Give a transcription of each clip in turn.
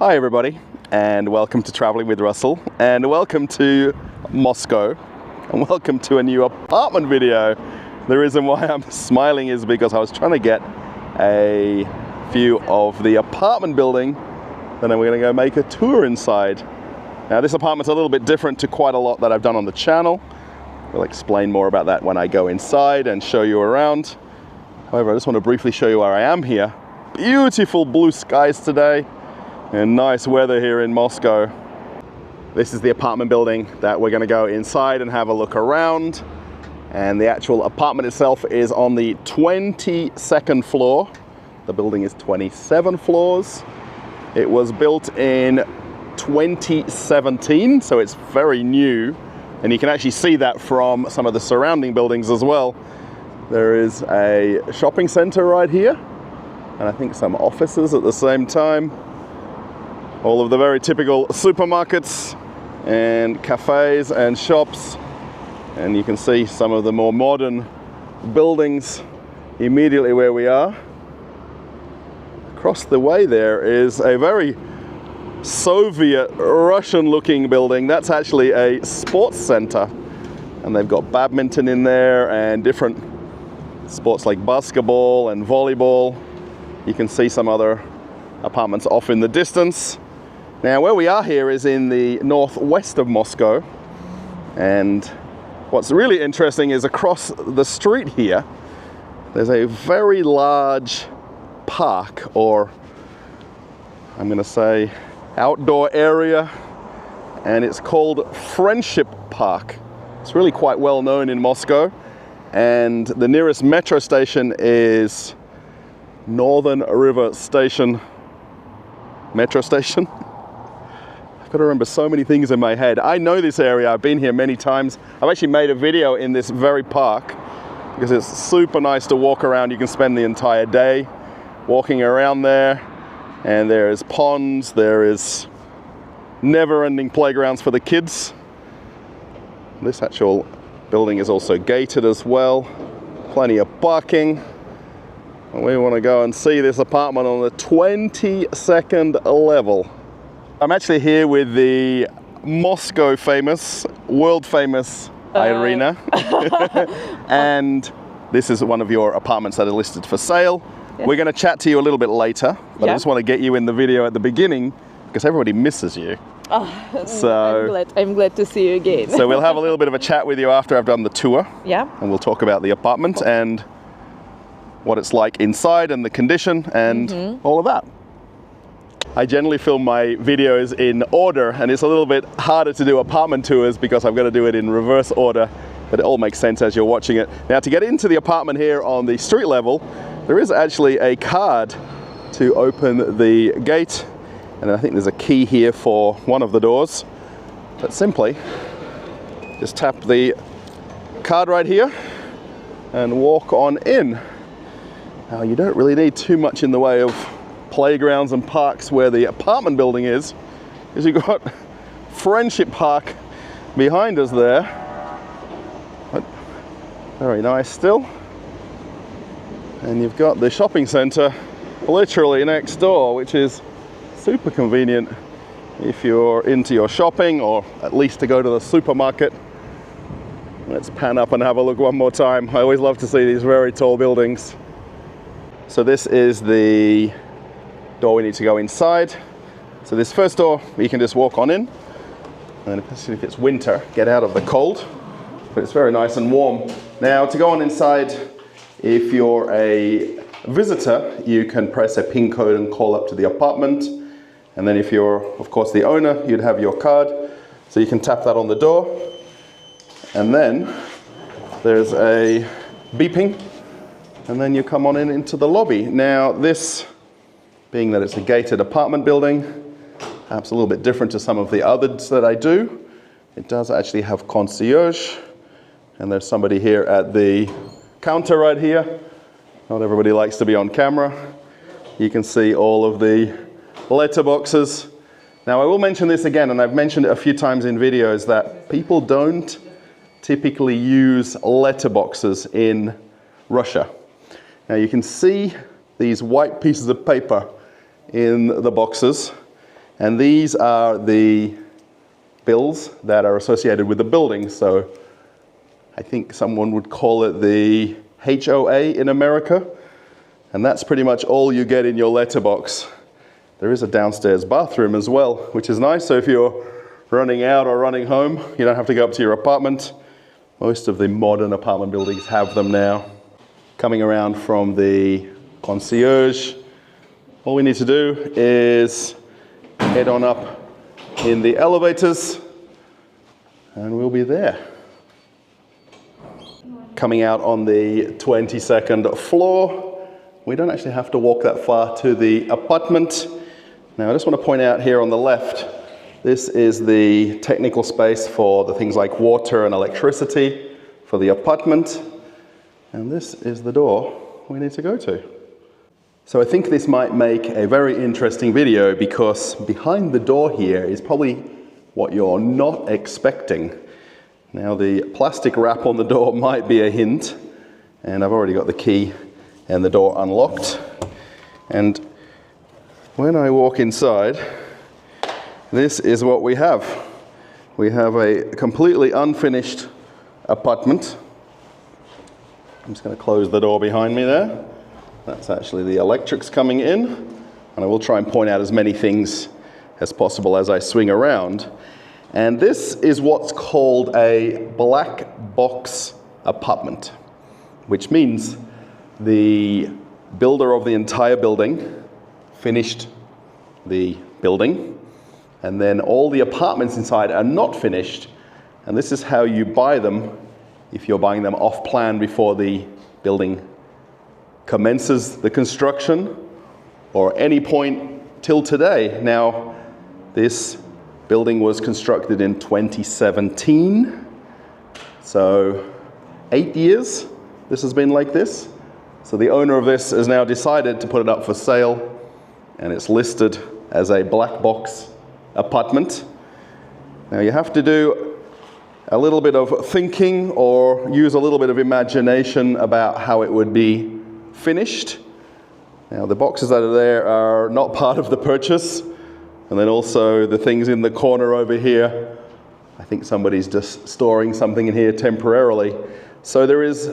Hi everybody, and welcome to Traveling with Russell, and welcome to Moscow, and welcome to a new apartment video. The reason why I'm smiling is because I was trying to get a view of the apartment building, and then we're going to go make a tour inside. Now this apartment's a little bit different to quite a lot that I've done on the channel. We'll explain more about that when I go inside and show you around. However, I just want to briefly show you where I am here. Beautiful blue skies today. And nice weather here in Moscow. This is the apartment building that we're going to go inside and have a look around. And the actual apartment itself is on the 22nd floor. The building is 27 floors. It was built in 2017, so it's very new. And you can actually see that from some of the surrounding buildings as well. There is a shopping center right here, and I think some offices at the same time. All of the very typical supermarkets and cafes and shops. And you can see some of the more modern buildings immediately where we are. Across the way there is a very Soviet Russian looking building. That's actually a sports center. And they've got badminton in there and different sports like basketball and volleyball. You can see some other apartments off in the distance. Now where we are here is in the northwest of Moscow, and what's really interesting is across the street here there's a very large park, or I'm going to say outdoor area, and it's called Friendship Park. It's really quite well known in Moscow, and the nearest metro station is Northern River Station metro station. I've got to remember so many things in my head. I know this area, I've been here many times. I've actually made a video in this very park because it's super nice to walk around. You can spend the entire day walking around there, and there is ponds, there is never-ending playgrounds for the kids. This actual building is also gated as well. Plenty of parking. And we want to go and see this apartment on the 22nd level. I'm actually here with the Moscow famous, world famous Irina. And this is one of your apartments that are listed for sale. Yes. We're going to chat to you a little bit later, but I just want to get you in the video at the beginning because everybody misses you. Oh, so I'm glad to see you again. So we'll have a little bit of a chat with you after I've done the tour. Yeah. And we'll talk about the apartment and what it's like inside and the condition and all of that. I generally film my videos in order, and it's a little bit harder to do apartment tours because I've got to do it in reverse order, but it all makes sense as you're watching it. Now, to get into the apartment here on the street level, there is actually a card to open the gate, and I think there's a key here for one of the doors. But simply just tap the card right here and walk on in. Now, you don't really need too much in the way of playgrounds and parks where the apartment building is, because you've got Friendship Park behind us there. But very nice still. And you've got the shopping center literally next door, which is super convenient if you're into your shopping, or at least to go to the supermarket. Let's pan up and have a look one more time. I always love to see these very tall buildings. So this is the door we need to go inside. So this first door, you can just walk on in, and especially if it's winter, get out of the cold, but it's very nice and warm. Now, to go on inside, if you're a visitor, you can press a PIN code and call up to the apartment. And then if you're, of course, the owner, you'd have your card. So you can tap that on the door. And then there's a beeping, and then you come on in into the lobby. Now, this, being that it's a gated apartment building, perhaps a little bit different to some of the others that I do, it does actually have concierge, and there's somebody here at the counter right here. Not everybody likes to be on camera. You can see all of the letterboxes. Now, I will mention this again, and I've mentioned it a few times in videos, that people don't typically use letterboxes in Russia. Now, you can see these white pieces of paper in the boxes. And these are the bills that are associated with the building. So I think someone would call it the HOA in America. And that's pretty much all you get in your letterbox. There is a downstairs bathroom as well, which is nice. So if you're running out or running home, you don't have to go up to your apartment. Most of the modern apartment buildings have them now. Coming around from the concierge, all we need to do is head on up in the elevators and we'll be there. Coming out on the 22nd floor, we don't actually have to walk that far to the apartment. Now I just want to point out here on the left, this is the technical space for the things like water and electricity for the apartment. And this is the door we need to go to. So I think this might make a very interesting video because behind the door here is probably what you're not expecting. Now the plastic wrap on the door might be a hint, and I've already got the key and the door unlocked. And when I walk inside, this is what we have. We have a completely unfinished apartment. I'm just going to close the door behind me there. That's actually the electrics coming in. And I will try and point out as many things as possible as I swing around. And this is what's called a black box apartment, which means the builder of the entire building finished the building, and then all the apartments inside are not finished. And this is how you buy them if you're buying them off plan before the building commences the construction or any point till today. Now, this building was constructed in 2017, so 8 years this has been like this. So the owner of this has now decided to put it up for sale, and it's listed as a black box apartment. Now you have to do a little bit of thinking or use a little bit of imagination about how it would be finished. Now the boxes that are there are not part of the purchase. And then also the things in the corner over here, I think somebody's just storing something in here temporarily. So there is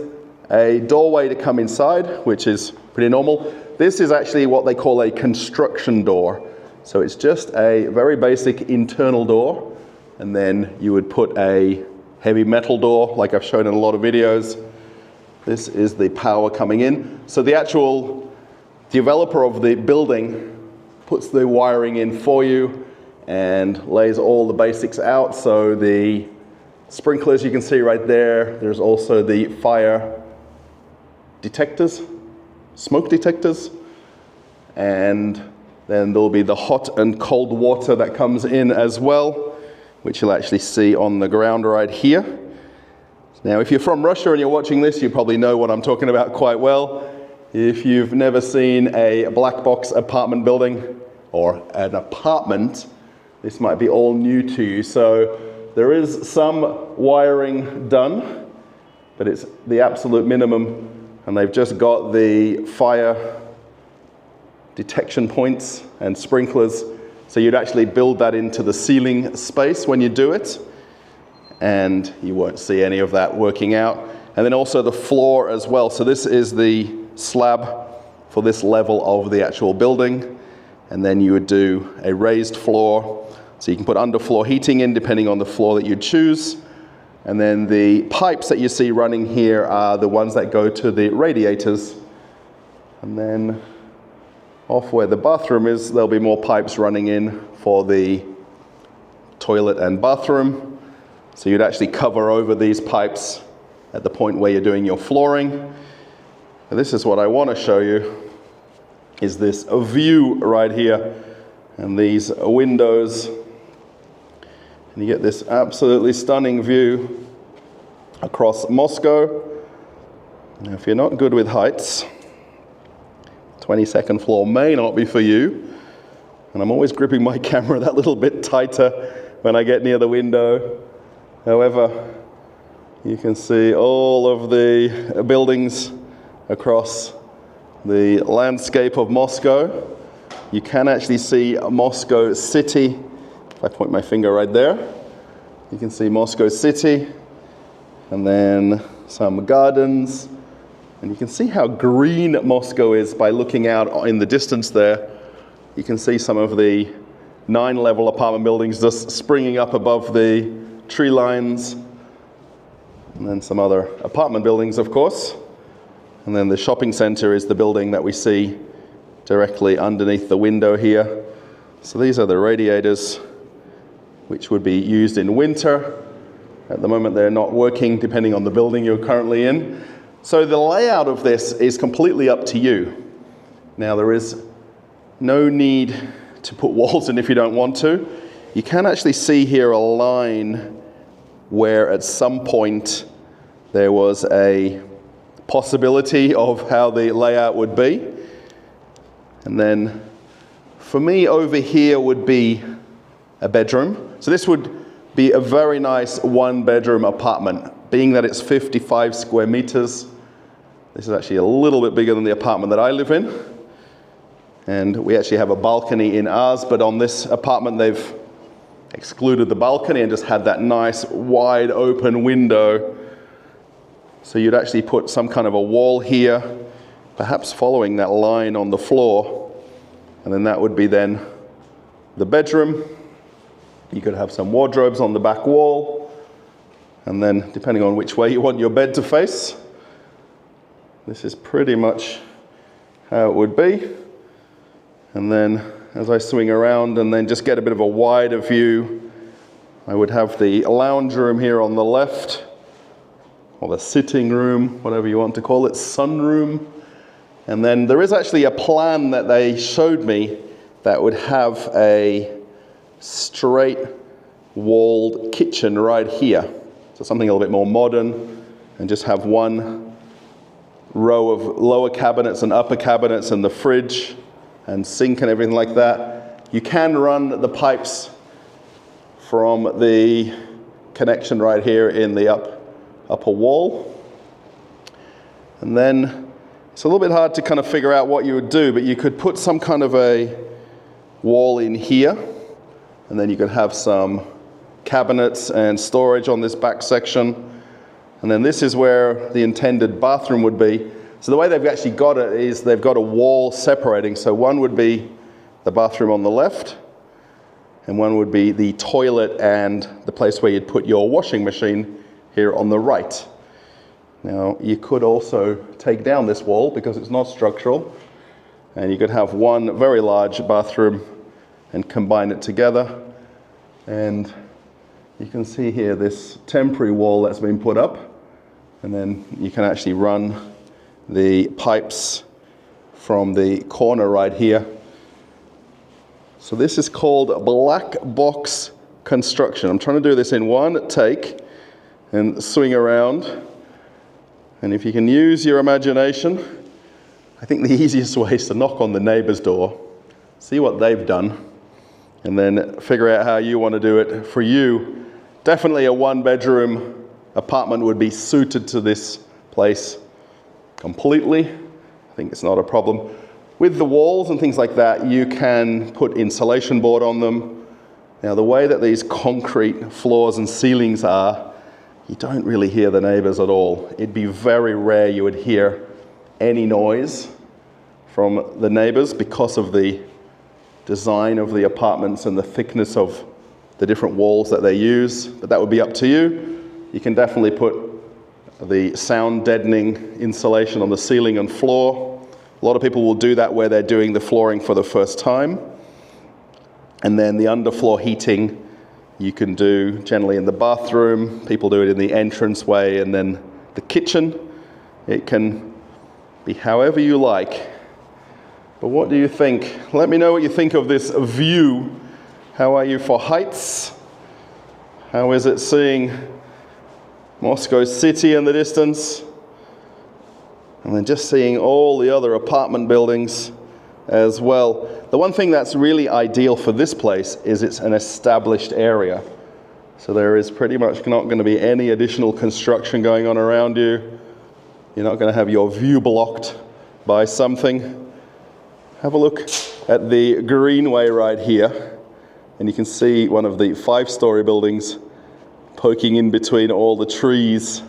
a doorway to come inside, which is pretty normal. This is actually what they call a construction door. So it's just a very basic internal door. And then you would put a heavy metal door, like I've shown in a lot of videos. This is the power coming in. So the actual developer of the building puts the wiring in for you and lays all the basics out. So the sprinklers you can see right there. There's also the fire detectors, smoke detectors. And then there'll be the hot and cold water that comes in as well, which you'll actually see on the ground right here. Now, if you're from Russia and you're watching this, you probably know what I'm talking about quite well. If you've never seen a black box apartment building or an apartment, this might be all new to you. So there is some wiring done, but it's the absolute minimum. And they've just got the fire detection points and sprinklers. So you'd actually build that into the ceiling space when you do it, and you won't see any of that working out. And then also the floor as well. So this is the slab for this level of the actual building. And then you would do a raised floor. So you can put underfloor heating in depending on the floor that you choose. And then the pipes that you see running here are the ones that go to the radiators. And then off where the bathroom is, there'll be more pipes running in for the toilet and bathroom. So you'd actually cover over these pipes at the point where you're doing your flooring. And this is what I want to show you, is this view right here and these windows. And you get this absolutely stunning view across Moscow. Now, if you're not good with heights, 22nd floor may not be for you. And I'm always gripping my camera that little bit tighter when I get near the window. However, you can see all of the buildings across the landscape of Moscow. you can actually see Moscow City. If I point my finger right there, you can see Moscow City, and then some gardens. And you can see how green Moscow is by looking out in the distance there. You can see some of the 9-level apartment buildings just springing up above the tree lines. And then some other apartment buildings, of course. And then the shopping center is the building that we see directly underneath the window here. So these are the radiators, which would be used in winter. At the moment, they're not working, depending on the building you're currently in. So the layout of this is completely up to you. Now, there is no need to put walls in if you don't want to. You can actually see here a line where at some point there was a possibility of how the layout would be. And then for me over here would be a bedroom. So this would be a very nice 1-bedroom apartment. Being that it's 55 square meters, this is actually a little bit bigger than the apartment that I live in. And we actually have a balcony in ours, but on this apartment they've excluded the balcony and just had that nice wide open window. So you'd actually put some kind of a wall here, perhaps following that line on the floor, and then that would be then the bedroom. You could have some wardrobes on the back wall, and then depending on which way you want your bed to face, this is pretty much how it would be. And then as I swing around and then just get a bit of a wider view, I would have the lounge room here on the left, or the sitting room, whatever you want to call it, sunroom. And then there is actually a plan that they showed me that would have a straight walled kitchen right here. So something a little bit more modern, and just have one row of lower cabinets and upper cabinets and the fridge and sink and everything like that. You can run the pipes from the connection right here in the upper wall. And then it's a little bit hard to kind of figure out what you would do, but you could put some kind of a wall in here, and then you could have some cabinets and storage on this back section. And then this is where the intended bathroom would be. So the way they've actually got it is they've got a wall separating. So one would be the bathroom on the left, and one would be the toilet and the place where you'd put your washing machine here on the right. Now, you could also take down this wall because it's not structural, and you could have one very large bathroom and combine it together. And you can see here this temporary wall that's been put up, and then you can actually run the pipes from the corner right here. So this is called black box construction. I'm trying to do this in one take and swing around. And if you can use your imagination, I think the easiest way is to knock on the neighbor's door, see what they've done, and then figure out how you want to do it for you. Definitely a 1-bedroom apartment would be suited to this place completely. I think it's not a problem. With the walls and things like that, you can put insulation board on them. Now, the way that these concrete floors and ceilings are, you don't really hear the neighbors at all. It'd be very rare you would hear any noise from the neighbors because of the design of the apartments and the thickness of the different walls that they use. But that would be up to you. You can definitely put the sound deadening insulation on the ceiling and floor. A lot of people will do that where they're doing the flooring for the first time. And then the underfloor heating you can do generally in the bathroom. People do it in the entranceway and then the kitchen. It can be however you like. But what do you think? Let me know what you think of this view. How are you for heights? How is it seeing Moscow City in the distance? And then just seeing all the other apartment buildings as well. The one thing that's really ideal for this place is it's an established area. So there is pretty much not going to be any additional construction going on around you. You're not going to have your view blocked by something. Have a look at the greenway right here, and you can see one of the 5-story buildings poking in between all the trees.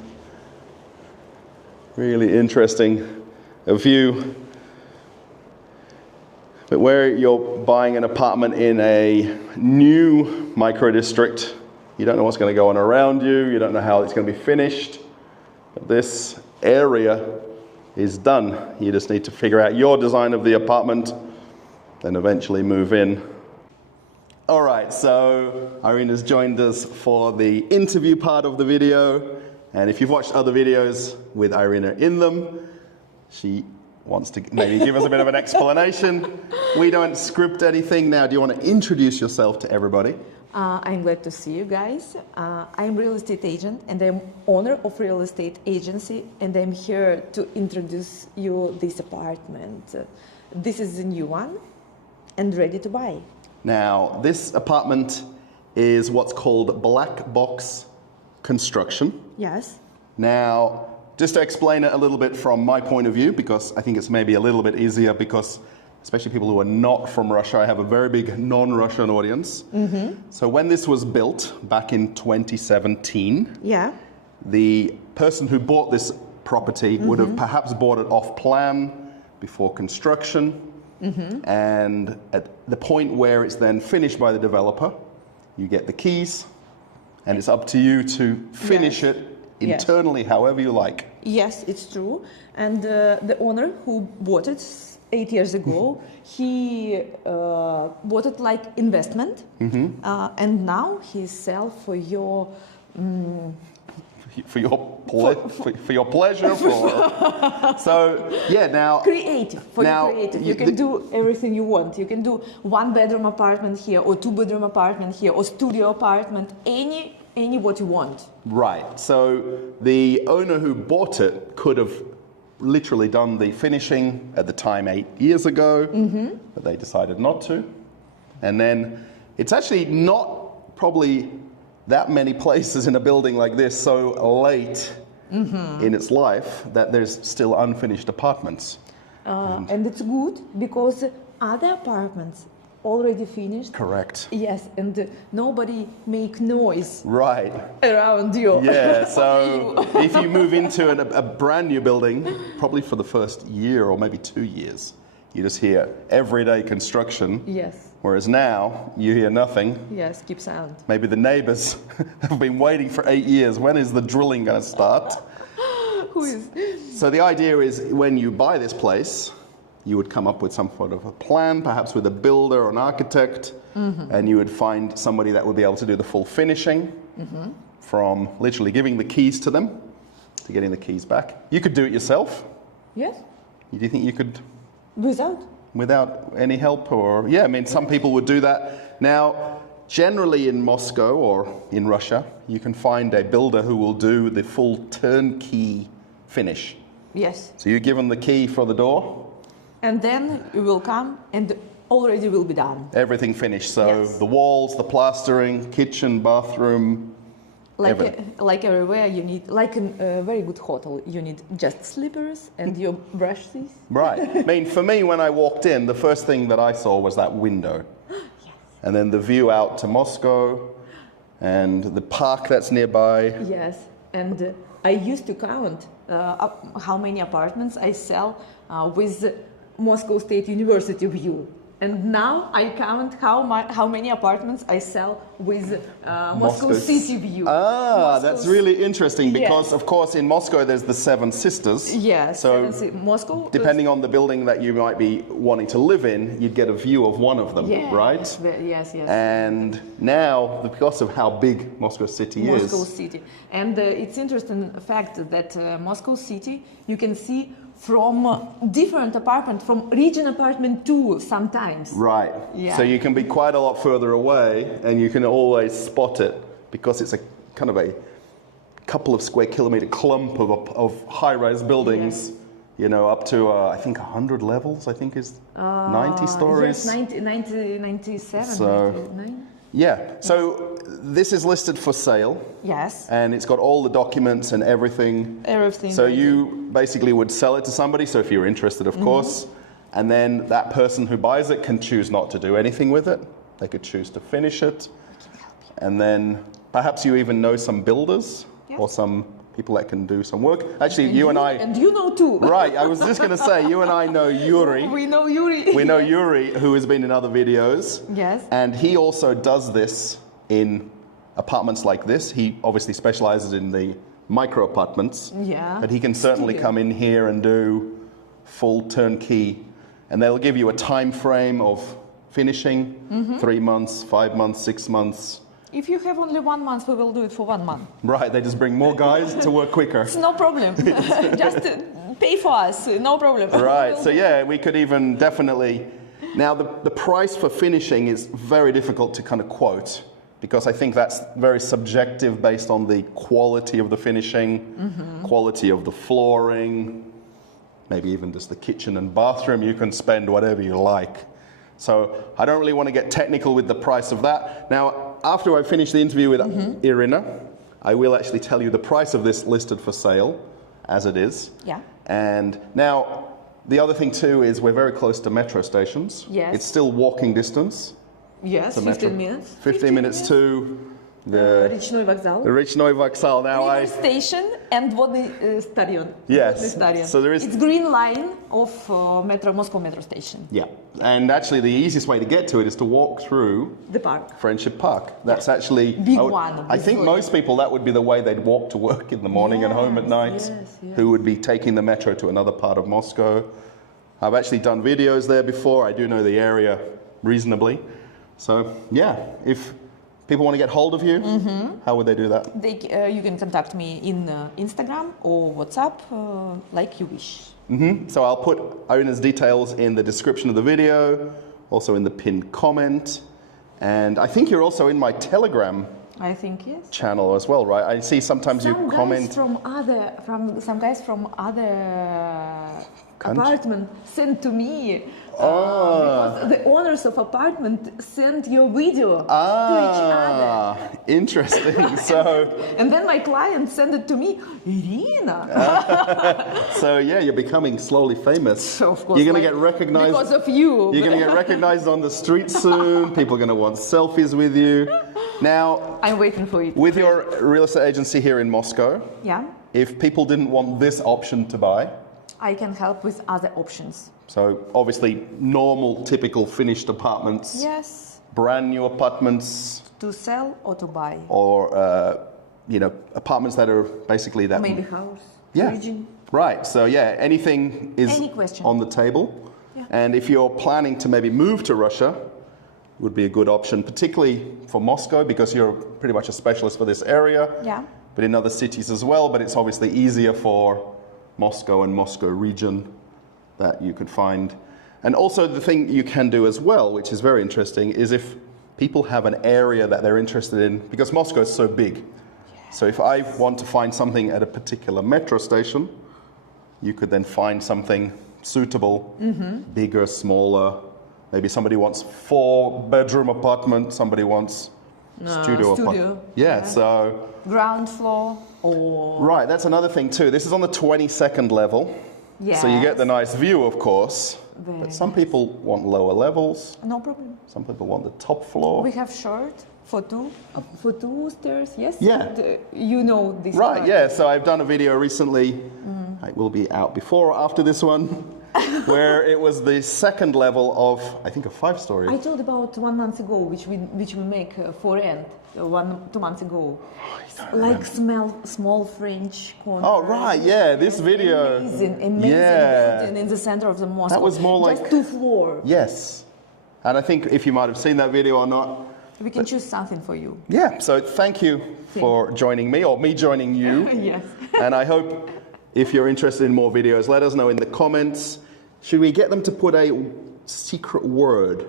Really interesting view. But where you're buying an apartment in a new micro-district, you don't know what's going to go on around you, you don't know how it's going to be finished. But this area is done. You just need to figure out your design of the apartment, then eventually move in. All right, so Irina's joined us for the interview part of the video. And if you've watched other videos with Irina in them, she wants to maybe give us a bit of an explanation. We don't script anything now. Do you want to introduce yourself to everybody? I'm glad to see you guys. I'm real estate agent and I'm owner of real estate agency, and I'm here to introduce you this apartment. This is the new one and ready to buy. Now, this apartment is what's called black box construction. Yes. Now, just to explain it a little bit from my point of view, because I think it's maybe a little bit easier, because especially people who are not from Russia, I have a very big non-Russian audience. So when this was built back in 2017, Yeah. the person who bought this property would have perhaps bought it off plan before construction. And at the point where it's then finished by the developer, you get the keys, and it's up to you to finish it internally however you like. Yes, it's true. And the owner who bought it 8 years ago, he bought it like investment, and now he sell for your for your pleasure. So yeah, now creative. For now, your creative, you can do everything you want. You can do 1-bedroom apartment here, or 2-bedroom apartment here, or studio apartment, any what you want. Right. So the owner who bought it could have literally done the finishing at the time 8 years ago, but they decided not to. And then it's actually not probably that many places in a building like this so late in its life that there's still unfinished apartments. And it's good because other apartments already finished. Correct. Yes, and nobody make noise Right. around you. Yeah, so if you move into a brand new building, probably for the first year or maybe 2 years, you just hear everyday construction. Yes. Whereas now, you hear nothing. Yes, keep silent. Maybe the neighbors have been waiting for 8 years. When is the drilling going to start? Who is? So the idea is when you buy this place, you would come up with some sort of a plan, perhaps with a builder or an architect, and you would find somebody that would be able to do the full finishing, from literally giving the keys to them to getting the keys back. You could do it yourself. Yes. Do you think you could? Without Any help? Or yeah, I mean, some people would do that. Now, generally in Moscow or in Russia, you can find a builder who will do the full turnkey finish. Yes. So you give them the key for the door. And then you will come and already will be done. Everything finished. So Yes. the walls, the plastering, kitchen, bathroom. Like everywhere, you need, like in a very good hotel, you need just slippers and your brushes. Right. I mean, for me, when I walked in, the first thing that I saw was that window. Yes. And then the view out to Moscow and the park that's nearby. Yes, and I used to count how many apartments I sell with Moscow State University view. And now I count how many apartments I sell with Moscow City view. That's really interesting because, Yes. of course, in Moscow there's the Seven Sisters. Yes, So Moscow. depending on the building that you might be wanting to live in, you'd get a view of one of them, Yes, right? Yes, yes. And now, because of how big Moscow City Moscow is, City. And it's interesting fact that Moscow City, you can see from different apartment, from region apartment too sometimes. right? Yeah. So you can be quite a lot further away, and you can always spot it because it's a kind of a couple of square kilometer clump of high-rise buildings. Yes. You know, up to I think 100 levels. I think is 90 stories. Yes, 97, So- 99. Yeah. So this is listed for sale, Yes, and it's got all the documents and everything. everything. So you basically would sell it to somebody. So if you're interested, of course, And then that person who buys it can choose not to do anything with it. They could choose to finish it. And then perhaps you even know some builders or some people that can do some work. Actually, you and I... And you know too. Right, I was just going to say, you and I know Yuri. We know Yuri. We know Yuri, who has been in other videos. Yes. And he also does this in apartments like this. He obviously specializes in the micro apartments. Yeah. But he can certainly come in here and do full turnkey. And they'll give you a time frame of finishing, 3 months, 5 months, 6 months. If you have only 1 month, we will do it for 1 month. Right, they just bring more guys to work quicker. It's no problem. Just pay for us, no problem. Right, so yeah, we could even definitely... Now, the price for finishing is very difficult to kind of quote, because I think that's very subjective based on the quality of the finishing, quality of the flooring, maybe even just the kitchen and bathroom. You can spend whatever you like. So I don't really want to get technical with the price of that. Now, after I finish the interview with Irina, I will actually tell you the price of this listed for sale, as it is. Yeah. And now, the other thing too is we're very close to metro stations. Yes. It's still walking distance. Yes, 15 minutes. 15 minutes to the Речной вокзал. Rечной Vokzal. Now River station and Vodny Stadion. Yes. Vodny Stadion. So there is... It's green line of Moscow metro station. Yeah. And actually the easiest way to get to it is to walk through The park. Friendship Park. That's actually... Big one. I think most people, that would be the way they'd walk to work in the morning and home at night. Yes. Who would be taking the metro to another part of Moscow. I've actually done videos there before. I do know the area reasonably. So, yeah, if people want to get hold of you, how would they do that? You can contact me in Instagram or WhatsApp, like you wish. So I'll put Irina's details in the description of the video, also in the pinned comment. And I think you're also in my Telegram I think yes. channel as well, right? I see sometimes you comment. Some guys from other apartment sent to me. Because the owners of apartment sent your video to each other. Interesting. So. And then my client sent it to me, Irina. So yeah, you're becoming slowly famous. So of course, you're going to get recognized. Because of you. You're going to get recognized on the street soon. People are going to want selfies with you. Now, I'm waiting for it. With your real estate agency here in Moscow, yeah, if people didn't want this option to buy, I can help with other options. So obviously normal, typical finished apartments. Yes. Brand new apartments. To sell or to buy. Or, apartments that are basically that. Maybe house. Yeah. Region. Right. So yeah, anything is on the table. Yeah. And if you're planning to maybe move to Russia, would be a good option, particularly for Moscow, because you're pretty much a specialist for this area. Yeah. But in other cities as well. But it's obviously easier for Moscow and Moscow region that you could find. And also the thing you can do as well, which is very interesting, is if people have an area that they're interested in, because Moscow is so big. Yes. So if I want to find something at a particular metro station, you could then find something suitable, bigger, smaller. Maybe somebody wants 4-bedroom apartment, somebody wants studio apartment. Yeah, so... Ground floor or... Right, that's another thing too. This is on the 22nd level. Yes. So you get the nice view, of course. But some people want lower levels. No problem. Some people want the top floor. We have short for two stairs, yes? Yeah. You know this. Right, part. yeah. So I've done a video recently. It will be out before or after this one. Where it was the second level of, I think, a 5-story. I told about 1 month ago, which we make for rent 2 months ago. Like small French corner. Oh right, yeah, this video. Amazing building in the center of the Moscow. That was more just like 2 floors. Yes, and I think if you might have seen that video or not, we can choose something for you. Yeah. So thank you for joining me, or me joining you. Yes. And I hope if you're interested in more videos, let us know in the comments. Should we get them to put a secret word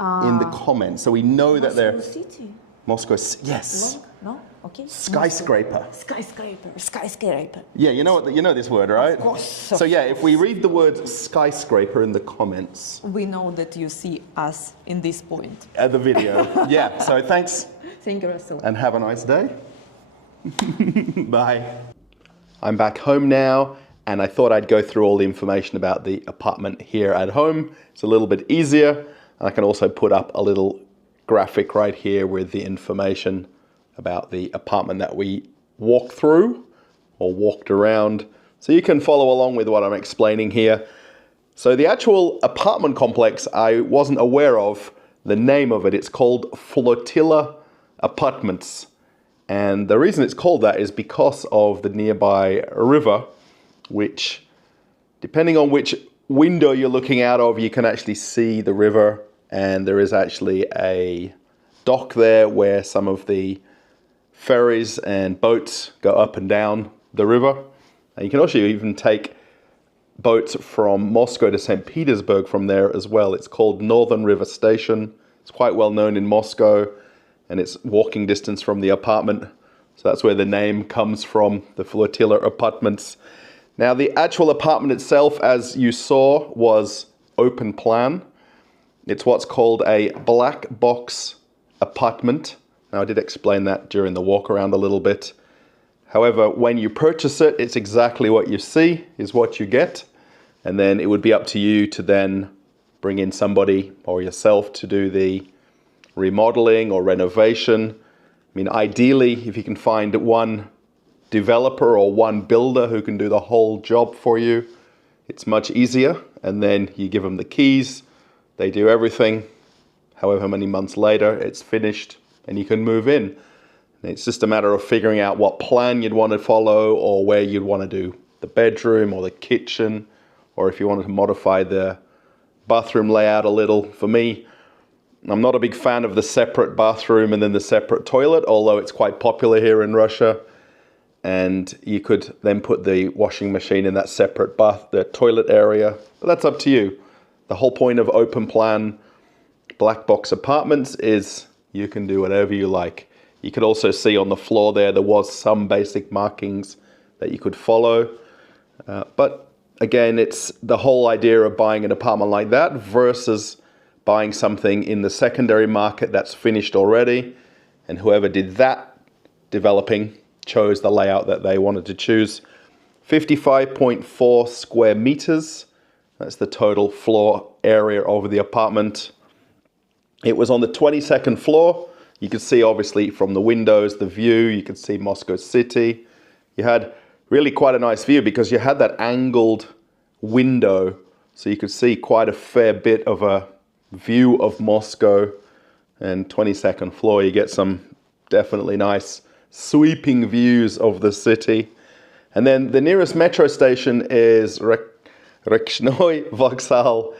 in the comments so we know that they're City. Moscow? Yes. No. Okay. Skyscraper. Skyscraper. Yeah, you know this word, right? Of course. So yeah, if we read the word skyscraper in the comments, we know that you see us in this point. At the video. Yeah. So thanks. Thank you, Russell. And have a nice day. Bye. I'm back home now, And I thought I'd go through all the information about the apartment here at home. It's a little bit easier. And I can also put up a little graphic right here with the information about the apartment that we walked through or walked around. So you can follow along with what I'm explaining here. So the actual apartment complex, I wasn't aware of the name of it. It's called Flotskaya Apartments. And the reason it's called that is because of the nearby river, which, depending on which window you're looking out of, you can actually see the river. And there is actually a dock there where some of the ferries and boats go up and down the river. And you can also even take boats from Moscow to St. Petersburg from there as well. It's called Northern River Station. It's quite well known in Moscow, and it's walking distance from the apartment. So that's where the name comes from, the Flotskaya Apartments. Now, the actual apartment itself, as you saw, was open plan. It's what's called a black box apartment. Now, I did explain that during the walk around a little bit. However, when you purchase it, it's exactly what you see is what you get. And then it would be up to you to then bring in somebody or yourself to do the remodeling or renovation. I mean, ideally, if you can find one developer or one builder who can do the whole job for you, it's much easier. And then you give them the keys, they do everything. However many months later, it's finished and you can move in. It's just a matter of figuring out what plan you'd want to follow or where you'd want to do the bedroom or the kitchen, or if you wanted to modify the bathroom layout a little. For me, I'm not a big fan of the separate bathroom and then the separate toilet, although it's quite popular here in Russia. And you could then put the washing machine in that separate the toilet area. But that's up to you. The whole point of open plan black box apartments is you can do whatever you like. You could also see on the floor there was some basic markings that you could follow. But again, it's the whole idea of buying an apartment like that versus buying something in the secondary market that's finished already. And whoever did that developing chose the layout that they wanted to choose. 55.4 square meters. That's the total floor area of the apartment. It was on the 22nd floor. You could see, obviously, from the windows, the view. You could see Moscow City. You had really quite a nice view because you had that angled window. So you could see quite a fair bit of a view of Moscow. And 22nd floor, you get some definitely nice sweeping views of the city. And then the nearest metro station is Rechnoy Vokzal.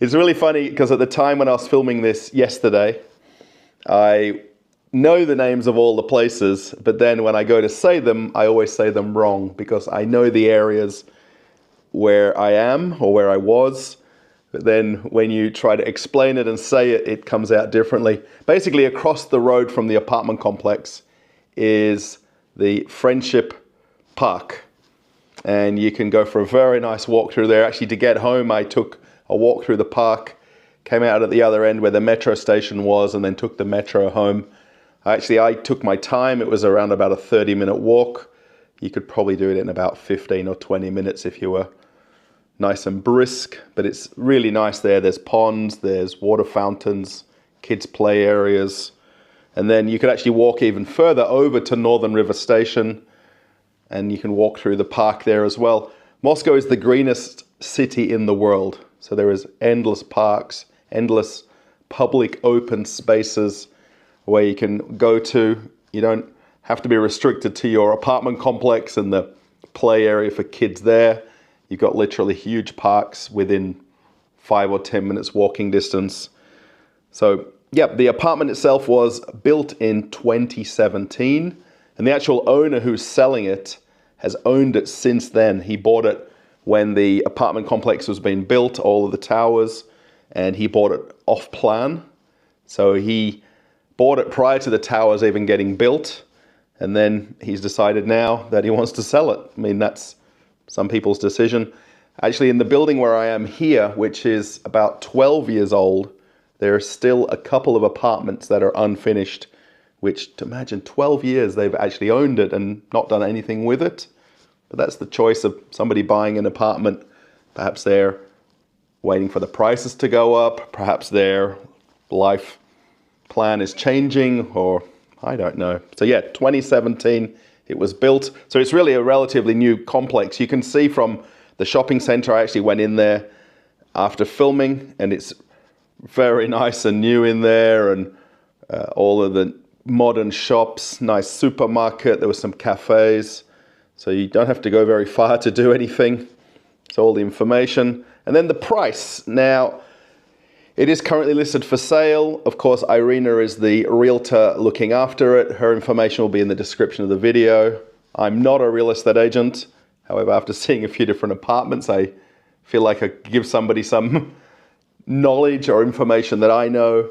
It's really funny because at the time when I was filming this yesterday, I know the names of all the places, but then when I go to say them, I always say them wrong because I know the areas where I am or where I was. But then when you try to explain it and say it, it comes out differently. Basically, across the road from the apartment complex is the Friendship Park. And you can go for a very nice walk through there. Actually, to get home, I took a walk through the park, came out at the other end where the metro station was, and then took the metro home. Actually, I took my time. It was around about a 30-minute walk. You could probably do it in about 15 or 20 minutes if you were nice and brisk. But it's really nice there. There's ponds, there's water fountains, kids' play areas. And then you could actually walk even further over to Northern River Station, and you can walk through the park there as well. Moscow is the greenest city in the world. So there is endless parks, endless public open spaces where you can go to. You don't have to be restricted to your apartment complex and the play area for kids there. You've got literally huge parks within 5 or 10 minutes walking distance. So, yeah, the apartment itself was built in 2017, and the actual owner who's selling it has owned it since then. He bought it when the apartment complex was being built, all of the towers, and he bought it off plan. So he bought it prior to the towers even getting built, and then he's decided now that he wants to sell it. I mean, that's some people's decision. Actually, in the building where I am here, which is about 12 years old, there are still a couple of apartments that are unfinished, which, to imagine 12 years they've actually owned it and not done anything with it. But that's the choice of somebody buying an apartment. Perhaps they're waiting for the prices to go up. Perhaps their life plan is changing, or I don't know. So yeah, 2017 it was built. So it's really a relatively new complex. You can see from the shopping center, I actually went in there after filming, and it's very nice and new in there, and all of the modern shops, nice supermarket. There were some cafes, so you don't have to go very far to do anything. It's all the information. And then the price. Now, it is currently listed for sale. Of course, Irina is the realtor looking after it. Her information will be in the description of the video. I'm not a real estate agent. However, after seeing a few different apartments, I feel like I could give somebody some knowledge or information that I know,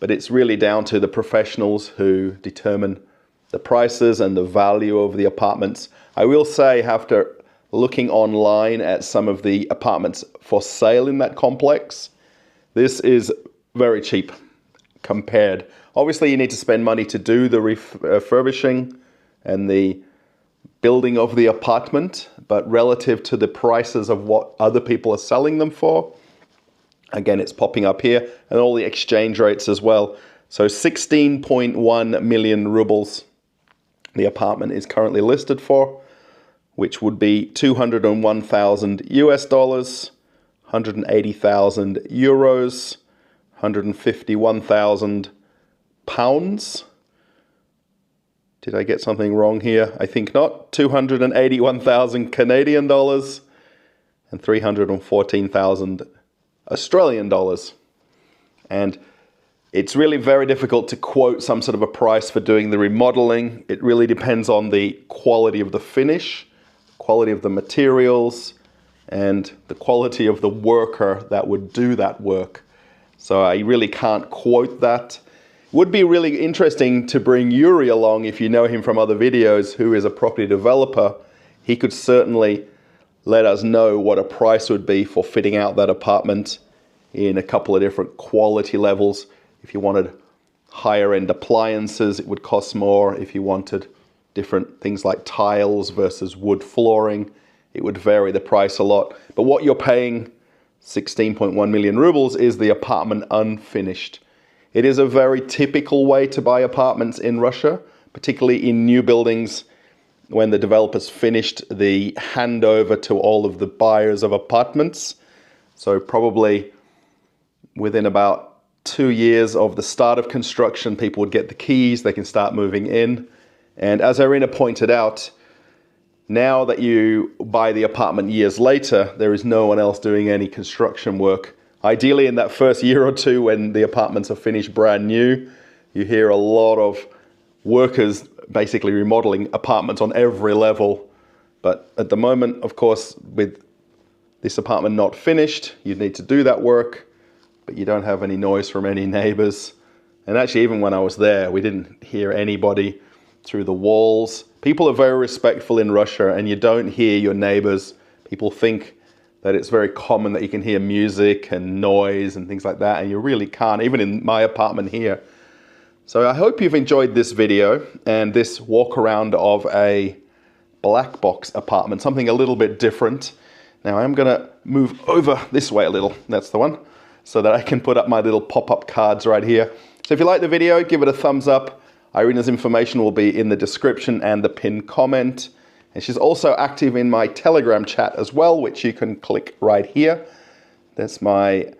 but it's really down to the professionals who determine the prices and the value of the apartments. I will say, after looking online at some of the apartments for sale in that complex, this is very cheap compared. Obviously, you need to spend money to do the refurbishing and the building of the apartment, but relative to the prices of what other people are selling them for, again, it's popping up here, and all the exchange rates as well. So 16.1 million rubles the apartment is currently listed for, which would be 201,000 US dollars, 180,000 euros, 151,000 pounds. Did I get something wrong here? I think not. 281,000 Canadian dollars and 314,000 Australian dollars. And it's really very difficult to quote some sort of a price for doing the remodeling. It really depends on the quality of the finish, quality of the materials, and the quality of the worker that would do that work. So I really can't quote that. Would be really interesting to bring Yuri along, if you know him from other videos, who is a property developer. He could certainly let us know what a price would be for fitting out that apartment in a couple of different quality levels. If you wanted higher end appliances, it would cost more. If you wanted different things like tiles versus wood flooring, it would vary the price a lot. But what you're paying, 16.1 million rubles, is the apartment unfinished. It is a very typical way to buy apartments in Russia, particularly in new buildings, when the developers finished the handover to all of the buyers of apartments. So probably within about 2 years of the start of construction, people would get the keys, they can start moving in. And as Irina pointed out, now that you buy the apartment years later, there is no one else doing any construction work. Ideally, in that first year or two when the apartments are finished brand new, you hear a lot of workers basically remodeling apartments on every level. But at the moment, of course, with this apartment not finished, you need to do that work, but you don't have any noise from any neighbors. And actually, even when I was there, we didn't hear anybody through the walls. People are very respectful in Russia, and you don't hear your neighbors. People think that it's very common that you can hear music and noise and things like that, and you really can't, even in my apartment here. So I hope you've enjoyed this video and this walk around of a black box apartment, something a little bit different. Now I'm gonna move over this way a little, that's the one, so that I can put up my little pop-up cards right here. So if you like the video, give it a thumbs up. Irina's information will be in the description and the pinned comment. And she's also active in my Telegram chat as well, which you can click right here. That's my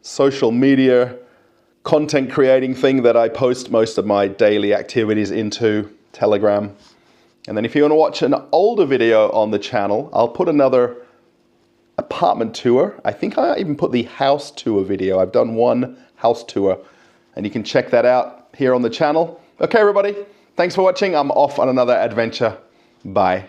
social media content creating thing that I post most of my daily activities into Telegram. And then if you want to watch an older video on the channel, I'll put another apartment tour. I think I even put the house tour video. I've done one house tour, and you can check that out here on the channel. Okay, everybody, thanks for watching. I'm off on another adventure. Bye.